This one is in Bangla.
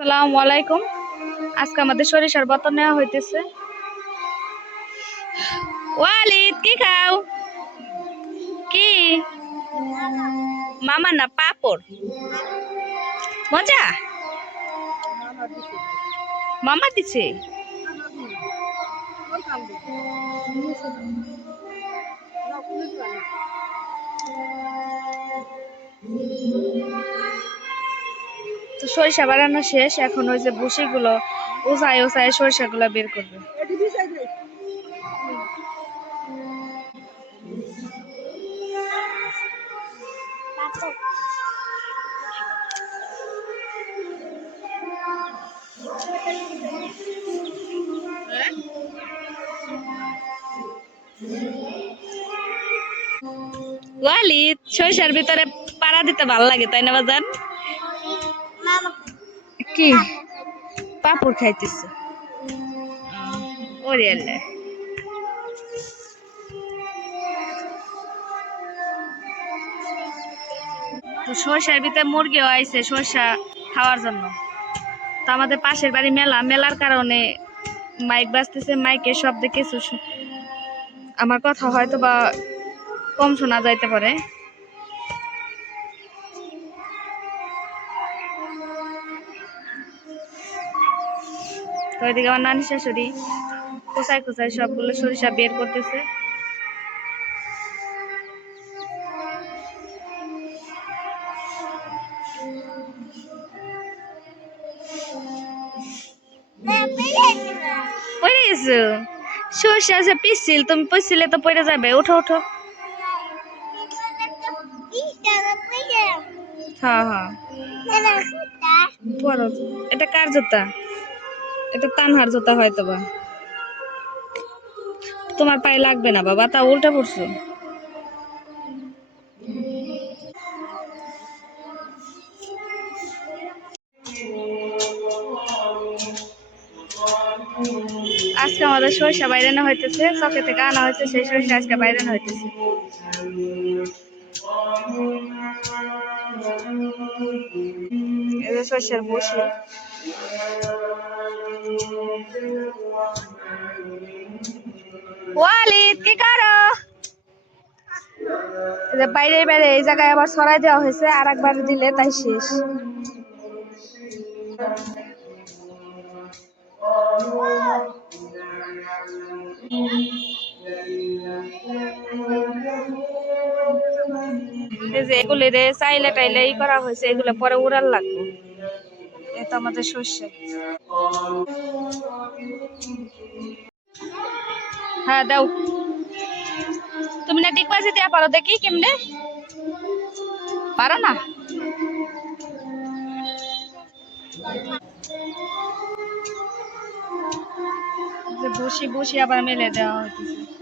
আসসালামু আলাইকুম। আজকে আমাদের সরিষার বতন নেওয়া হইতেছে। ওয়ালিদ কি খাও? কি মামা না পাপড়? মজা মামা দিছে। তো সরিষা বানানো শেষ, এখন ওই যে ভুসিগুলো উসায় উসায় সরিষাগুলো বের করবে। ওয়ালিদ সরিষার ভিতরে পাড়া দিতে ভালো লাগে তাই না বাজান? কি পাপড় খাইতেছে? ওরে আল্লাহ। তো সরিষার ভিতরে মুরগিও আইছে সরিষা খাওয়ার জন্য। তো আমাদের পাশের বাড়ি মেলা, মেলার কারণে মাইক বাজতেছে, মাইকের শব্দে কিছু আমার কথা হয়তো বা কম শোনা যাইতে পারে। তো এদিকে আমার নানি শাশুড়ি কোথায় কোথায় সবগুলো সরিষা বের করতেছে। পড়ে গেছো? সরিষা আছে পিছিল, তুমি পিছিলে তো পড়ে যাবে। ওঠো ওঠো। হ্যাঁ হ্যাঁ পড়ো। এটা কার জুতা? এটা তানহার জুতা হয়তো বা। তোমার পায়ে লাগবে না বাবা, তা উল্টা পড়ছো। আজকে আমাদের সরিষা বাইরানো হইতেছে, চকে থেকে আনা হয়েছে, সেই সরিষা আজকে বাইরানো হইতেছে। এই যে সরিষার বসি। ওয়ালিদ কি করো? বাইরে বাইরে এই জায়গায় আবার ছড়াই দেওয়া হয়েছে, আর একবার দিলে তাই শেষ। এই যে এগুলি রে চাইলে টাইলে ই করা হয়েছে, এগুলো পরে উড়াল লাগবে। এটা আমাদের শস্য। হ্যাঁ দাও। তুমি না ডিগবাজি দেওয়া পারো, দেখি কেমনে পারো না? যে বসি বসি আবার মেলে দেওয়া হইতেছে।